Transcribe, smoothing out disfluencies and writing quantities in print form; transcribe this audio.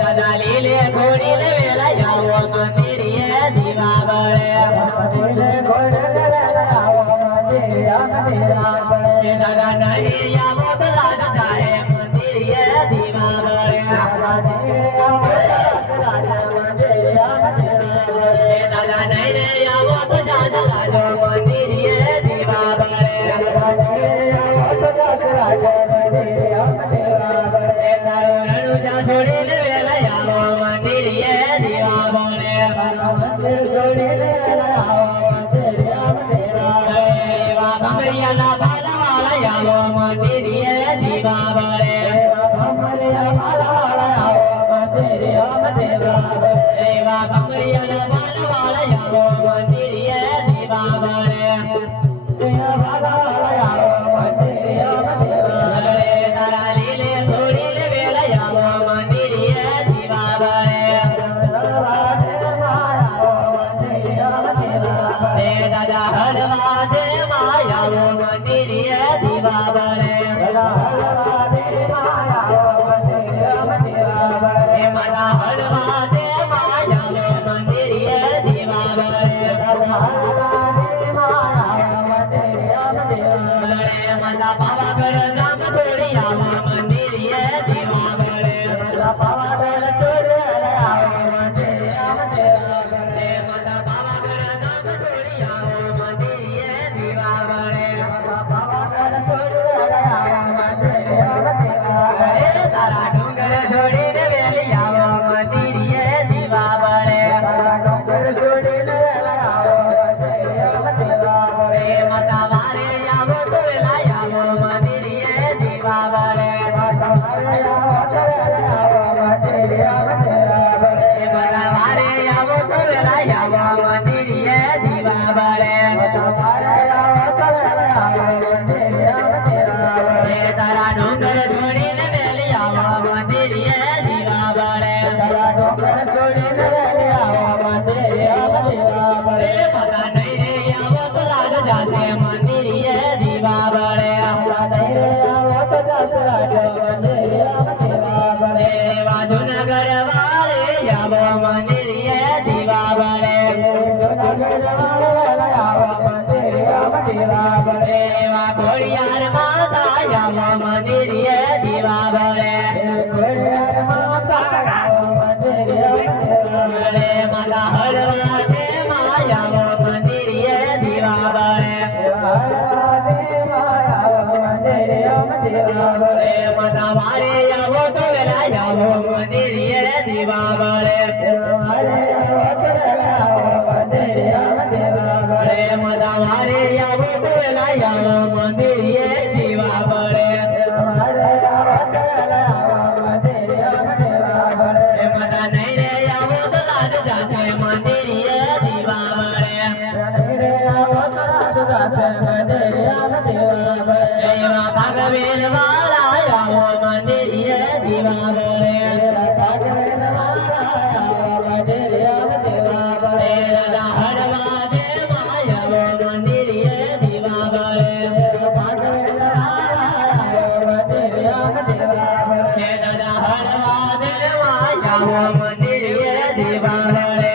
દાદા લીલે ઘોડી લે વેલા આવો મંદિરે દીવા બળે દાદા નહીં આવો પેલા દાદા મંદિરે દીવા બળે દાદા નહીં આવો તો દાદા મંદિરે દીવા બળે છોડીને વેલા આવો મંદિરે દીવા બળે ભમરિયાના બાલાવાળા આવો મંદિરે દીવા બળે ભમરિયાના બાલાવાળા આવો મંદિરે દીવા બળે તારા લીલે ઘોડી લે વેલા આવો મંદિરે દીવા બળે દાદા હરવા દે માયાવો મંદિરે દીવા બળે માતા હરવા દે માયાવો મંદિરે દીવા બળે માતા પાવાગઢ નામ છોડી આવો મંદિરે દીવા બળે પાવાગઢ છોડી આવો મંદિરે માતા પાવાગઢ નામ છોડી આવો મંદિરે દીવા બળે પાવાગઢ છોડી આવો મંદિરે તારા ડુંગર છોડીને વેલી આવો મંદિરે દીવા બળે ડુંગર છોડીને આવો માતા વારે આવો તો વેલા આવો મંદિરે દીવા બળે માતા વારે આવો તો વેલા આવો મંદિરે દીવા બળે તારા ડુંગર છોડીને વેલી આવો મંદિરે દીવા બળે માતા નહીં આવો તો લાગ જાશે મંદિરે દીવા બળે જુનાગઢ વાળે આવો મંદિરે દીવા બળે ઘોડિયાર માતા આવો મંદિરે દીવા બળે માતા હરવા દે માયાવો મંદિરે દીવા બળે માતા વારે આવો તો વેલા આવો મંદિરે દીવા બળે માતા વારે આવો તો વેલા આવો મંદિરે દીવા બળે માતા નહીં રે આવો તો લાજ જાશે મંદિરે દીવા બળે ભાગવેલ વાળા આવો મંદિરે દીવા બળે દાદા હરવા દે માયાવો મંદિરે દીવા બળે દાદા હરવા દે માયાવો મંદિરે દીવા બળે